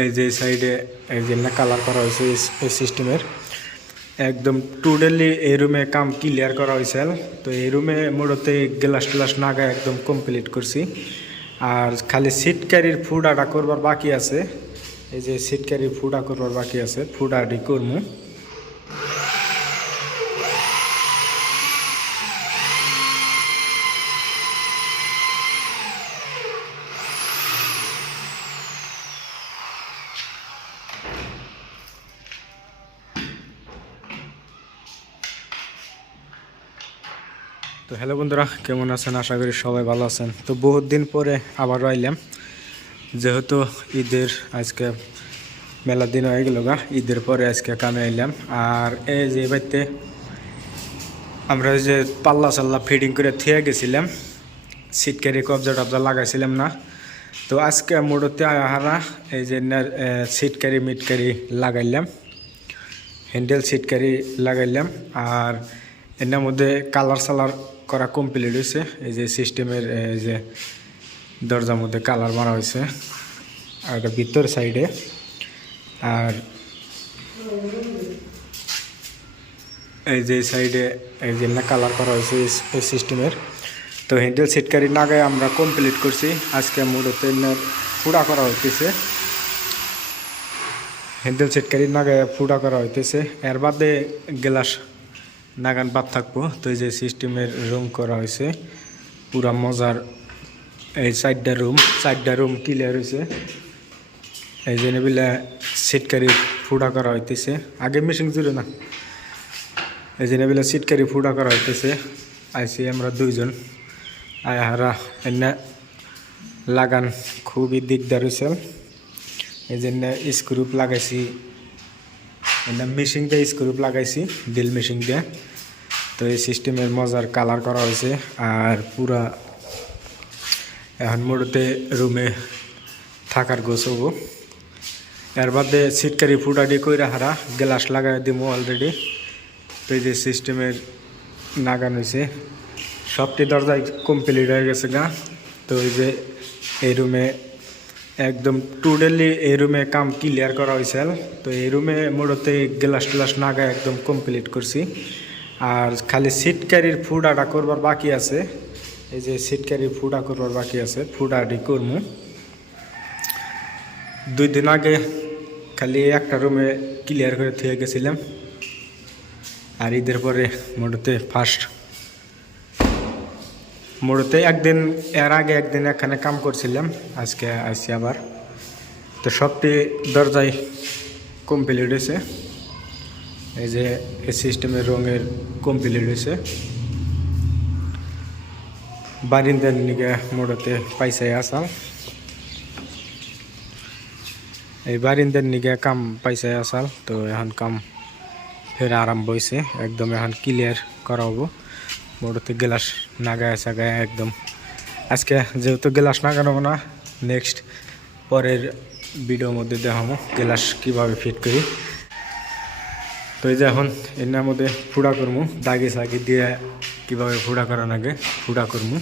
এই যে সাইডে এই যে কালার করা হয়েছে এই সিস্টেমের একদম টোটালি এই রুমে কাম ক্লিয়ার করা হয়েছে। তো এই রুমে মোড়তে গ্লাস ট্লাস নাগায় একদম কমপ্লিট করছি। আর খালি সিট ক্যারির ফুডাটা করবার বাকি আছে। এই যে সিট ক্যারির ফুডা করবার বাকি আছে, ফুডাটি করবো। তো হ্যালো বন্ধুরা, কেমন আছেন? আশা করি সবাই ভালো আছেন। তো বহুত দিন পরে আবার আইলাম, যেহেতু ঈদের আজকে মেলা দিন হয়ে গেল গা। ঈদের পরে আজকে কামে আইলাম। আর এই যে বাড়িতে আমরা যে পাল্লা চাল্লা ফিটিং করে থিয়ে গেছিলাম, সিটকারি কবজা টবজা লাগাইছিলাম না। তো আজকে মোড়তে আহারা এই যে সিটকারি মিটকারি লাগাইলাম, হ্যান্ডেল সিটকারি লাগাইলাম। আর এর মধ্যে কালার সালার করা কমপ্লিট হয়েছে। এই যে সিস্টেমের এই যে দরজার মধ্যে কালার মারা হয়েছে আর এটা ভিতর সাইডে। আর এই যে সাইডে এই যে কালার করা হয়েছে এই সিস্টেমের। তো হ্যান্ডেল সিটকারি নাগায় আমরা কমপ্লিট করছি। আজকে মোড়তে ফুড়া করা হইতেছে, হ্যান্ডেল সিটকারি নাগায় ফুড়া করা হইতেছে। এর বাদে গ্লাস নাগান বাদ থাকবো। তো এই যে সিস্টেমের রুম করা হয়েছে পুরা মজার। এই চারটা রুম ক্লিয়ার হয়েছে। এই যে নেবিলা সিটকারি ফুড়া করা হইতেছে, আগে মেশিন জুড়ে না। এই যে নেবিলা সিটকারি ফুড়া করা হইতেছে। আইসি আমরা দুইজন আয়াহারা এনে লাগান খুবই দিকদার হয়েছে। এই জন্য স্ক্রুপ লাগাইছি, এনে মেশিন দিয়ে স্ক্রুপ লাগাইছি, ড্রিল মেশিন দিয়ে। তো এই সিস্টেমের মজার কালার করা হয়েছে। আর পুরা এখন মোড়তে রুমে থাকার গোছ হবো। এর বাদে সিটকারি ফুটাডি কইরা হারা গ্লাস লাগাই দিব অলরেডি। তো এই যে সিস্টেমের নাগান হয়েছে, সবটি দরজায় কমপ্লিট হয়ে গেছে গা। তো এই যে এই রুমে একদম টোটালি এই রুমে কাম ক্লিয়ার করা হয়েছে। তো এই রুমে মোড়তে গ্লাস ট্লাস নাগায় একদম কমপ্লিট করছি। আর খালি সিট ক্যারির ফুডাটা করবার বাকি আছে। এই যে সিট ক্যারির ফুডা করবার বাকি আছে, ফুডাটি করবো। 2 দিন আগে খালি একটা রুমে ক্লিয়ার করে থুয়ে গেছিলাম। আর ঈদের পরে মোড়তে একদিন, এর আগে একদিন এখানে কাম করছিলাম, আজকে আসছি আবার। তো সবটি দরজায় কমপ্লিট হয়েছে। এই যে এই সিস্টেমের রঙের কমপ্লিট হয়েছে। বারিন্দার নিকে মোড়তে পাইসাই আসাল, এই বারিন্দার নিকে কাম পাইসাই আসাল। তো এখন কাম ফের আরম্ভ হয়েছে, একদম এখন ক্লিয়ার করা হবো। মোড়তে গ্লাস নাগায় সাগায় একদম। আজকে যেহেতু গ্লাস নাগানো না, নেক্সট পরের ভিডিওর মধ্যে দেখাবো গ্লাস কীভাবে ফিট করি। তো এই যে এখন এর মধ্যে ফুড়া করবো, দাগি সাগি দিয়ে কীভাবে ফুড়া করার আগে ফুড়া করবো।